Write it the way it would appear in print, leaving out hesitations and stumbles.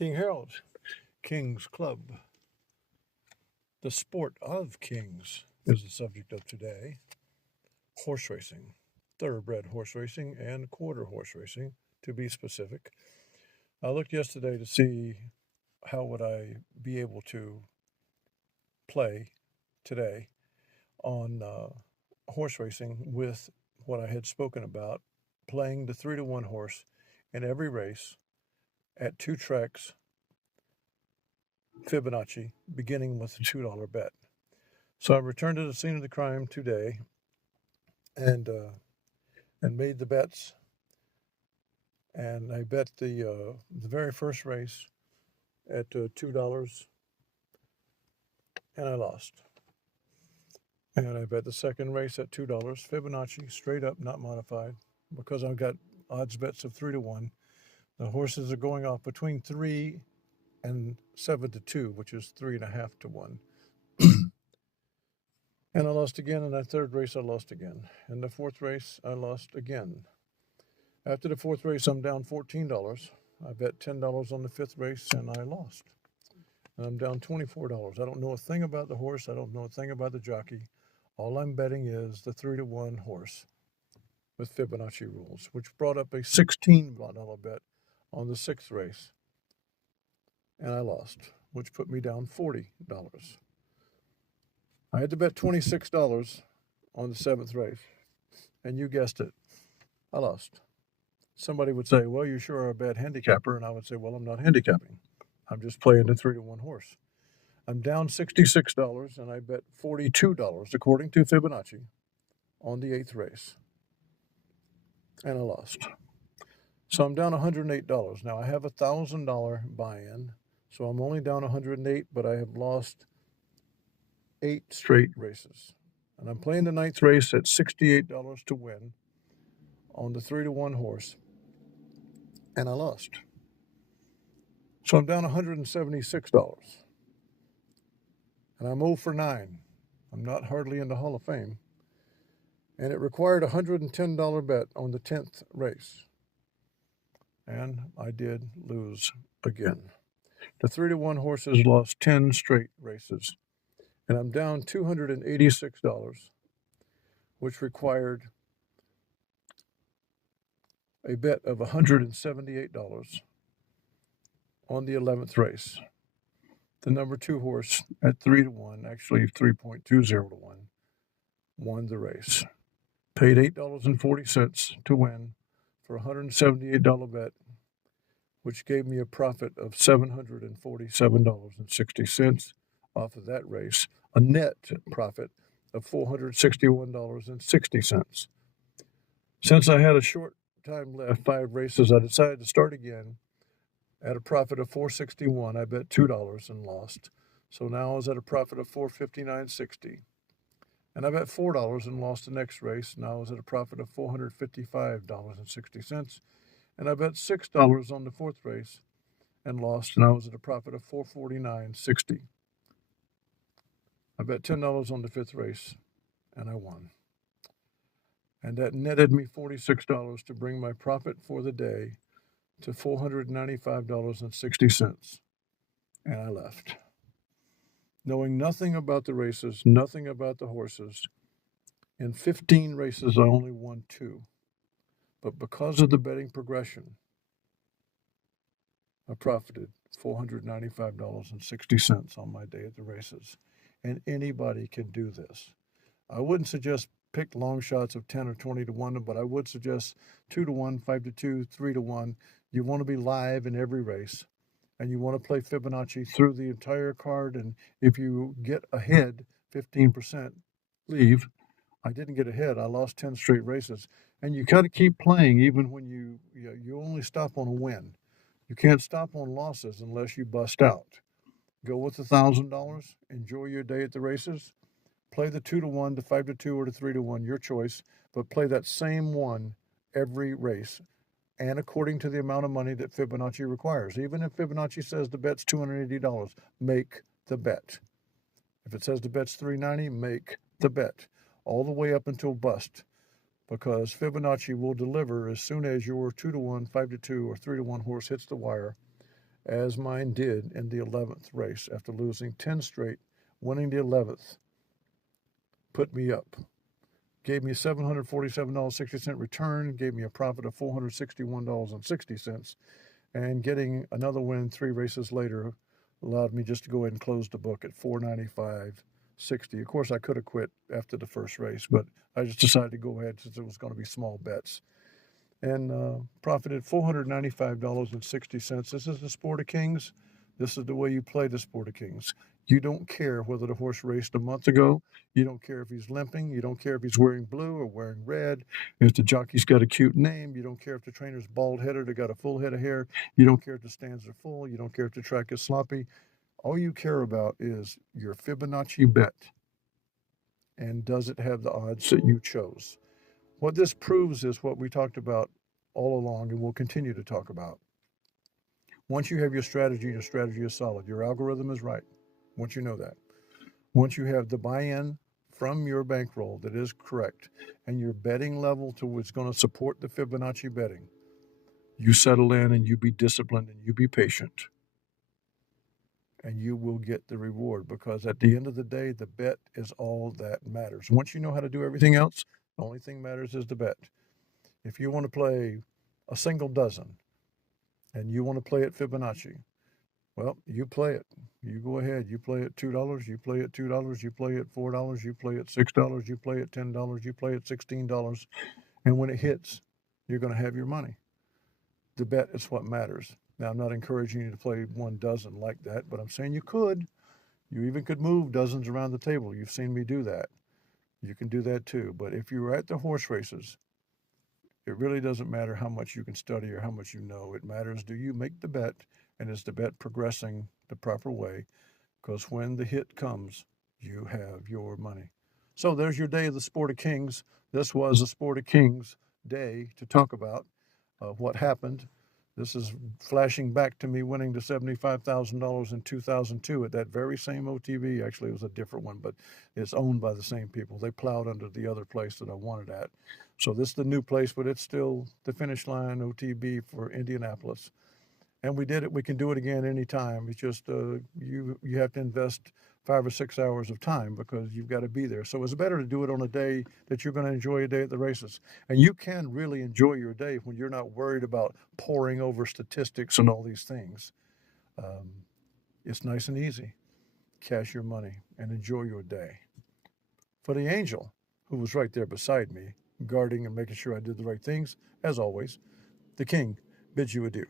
King Harold, King's Club. The sport of kings is the subject of today. Horse racing, thoroughbred horse racing, and quarter horse racing, to be specific. I looked yesterday to see how would I be able to play today on horse racing with what I had spoken about, playing the 3-to-1 horse in every race at 2 tracks, Fibonacci, beginning with a $2 bet. So I returned to the scene of the crime today and made the bets. And I bet the very first race at $2, and I lost. And I bet the second race at $2, Fibonacci, straight up, not modified, because I've got odds bets of 3-to-1. The horses are going off between 3 and 7-2, which is 3.5-to-1. And I lost again. In that third race, I lost again. In the fourth race, I lost again. After the fourth race, I'm down $14. I bet $10 on the fifth race, and I lost. And I'm down $24. I don't know a thing about the horse. I don't know a thing about the jockey. All I'm betting is the 3-to-1 horse with Fibonacci rules, which brought up a $16 bet on the sixth race. And I lost, which put me down $40. I had to bet $26 on the seventh race, and you guessed it, I lost. Somebody would say, well, you sure are a bad handicapper, and I would say, well, I'm not handicapping. I'm just playing the 3-to-1 horse. I'm down $66, and I bet $42, according to Fibonacci, on the eighth race, and I lost. So I'm down $108. Now, I have a $1,000 buy-in, so I'm only down $108, but I have lost 8 straight races. And I'm playing the ninth race at $68 to win on the 3-to-1 horse, and I lost. So I'm down $176. And I'm 0 for 9. I'm not hardly in the Hall of Fame. And it required a $110 bet on the 10th race. And I did lose again. The 3-to-1 horses lost 10 straight races. And I'm down $286, which required a bet of $178 on the 11th race. The number 2 horse at 3-to-1, actually 3.20-to-1, won the race. Paid $8.40 to win for a $178 bet, which gave me a profit of $747.60 off of that race, a net profit of $461.60. Since I had a short time left, 5 races, I decided to start again at a profit of $461. I bet $2 and lost. So now I was at a profit of $459.60. And I bet $4 and lost the next race. Now I was at a profit of $455.60. And I bet $6 on the fourth race and lost, and I was at a profit of $449.60. I bet $10 on the fifth race, and I won. And that netted me $46 to bring my profit for the day to $495.60. And I left. Knowing nothing about the races, nothing about the horses. In 15 races, I only won 2. But because of the betting progression, I profited $495.60 on my day at the races. And anybody can do this. I wouldn't suggest pick long shots of 10 or 20-to-1, but I would suggest 2-to-1, 5-to-2, 3-to-1. You want to be live in every race, and you want to play Fibonacci through the entire card. And if you get ahead 15%, leave. I didn't get ahead. I lost 10 straight races. And you got to keep playing even when you only stop on a win. You can't stop on losses unless you bust out. Go with $1,000. Enjoy your day at the races. Play the 2-to-1, the 5-to-2, or the 3-to-1, your choice. But play that same one every race, and according to the amount of money that Fibonacci requires. Even if Fibonacci says the bet's $280, make the bet. If it says the bet's $390, make the bet. All the way up until bust, because Fibonacci will deliver as soon as your 2-to-1, 5-to-2, or 3-to-1 horse hits the wire, as mine did in the 11th race after losing 10 straight, winning the 11th, put me up. Gave me $747.60 return, gave me a profit of $461.60, and getting another win 3 races later allowed me just to go ahead and close the book at $495.60. Of course, I could have quit after the first race, but I just decided to go ahead since it was going to be small bets, and profited $495.60. This is the Sport of Kings. This is the way you play the Sport of Kings. You don't care whether the horse raced a month ago. You don't care if he's limping. You don't care if he's wearing blue or wearing red. If the jockey's got a cute name. You don't care if the trainer's bald-headed or got a full head of hair. You don't care if the stands are full. You don't care if the track is sloppy. All you care about is your Fibonacci bet. And does it have the odds that you chose? What this proves is what we talked about all along and will continue to talk about. Once you have your strategy is solid, your algorithm is right. Once you know that. Once you have the buy-in from your bankroll that is correct and your betting level to what's going to support the Fibonacci betting, you settle in and you be disciplined and you be patient. And you will get the reward, because at the end of the day, the bet is all that matters. Once you know how to do everything else, the only thing matters is the bet. If you want to play a single dozen and you want to play at Fibonacci, well, you play it. You go ahead. You play at $2. You play at $2. You play at $4. You play at $6. You play at $10. You play at $16. And when it hits, you're going to have your money. The bet is what matters. Now, I'm not encouraging you to play 1 dozen like that, but I'm saying you could. You even could move dozens around the table. You've seen me do that. You can do that too. But if you're at the horse races, it really doesn't matter how much you can study or how much you know. It matters, do you make the bet, and is the bet progressing the proper way? Because when the hit comes, you have your money. So there's your day of the Sport of Kings. This was the Sport of Kings day to talk about what happened. This is flashing back to me winning the $75,000 in 2002 at that very same OTB. Actually, it was a different one, but it's owned by the same people. They plowed under the other place that I wanted at. So this is the new place, but it's still the finish line OTB for Indianapolis. And we did it. We can do it again anytime. It's just you have to invest 5 or 6 hours of time because you've got to be there. So it's better to do it on a day that you're going to enjoy a day at the races. And you can really enjoy your day when you're not worried about poring over statistics and all these things. It's nice and easy. Cash your money and enjoy your day. For the angel, who was right there beside me, guarding and making sure I did the right things, as always, the king bids you adieu.